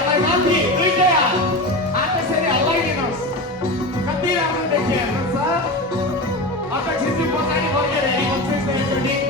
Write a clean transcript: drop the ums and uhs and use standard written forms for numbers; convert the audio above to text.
केटाहरूलाई माथि दुईटै हात त्यसरी हल्लाइदिनुहोस् कति राम्रो देखिए हेर्नुहोस् अध्यक्षजी पछाडि फर्केर हेरेको छु एकचोटि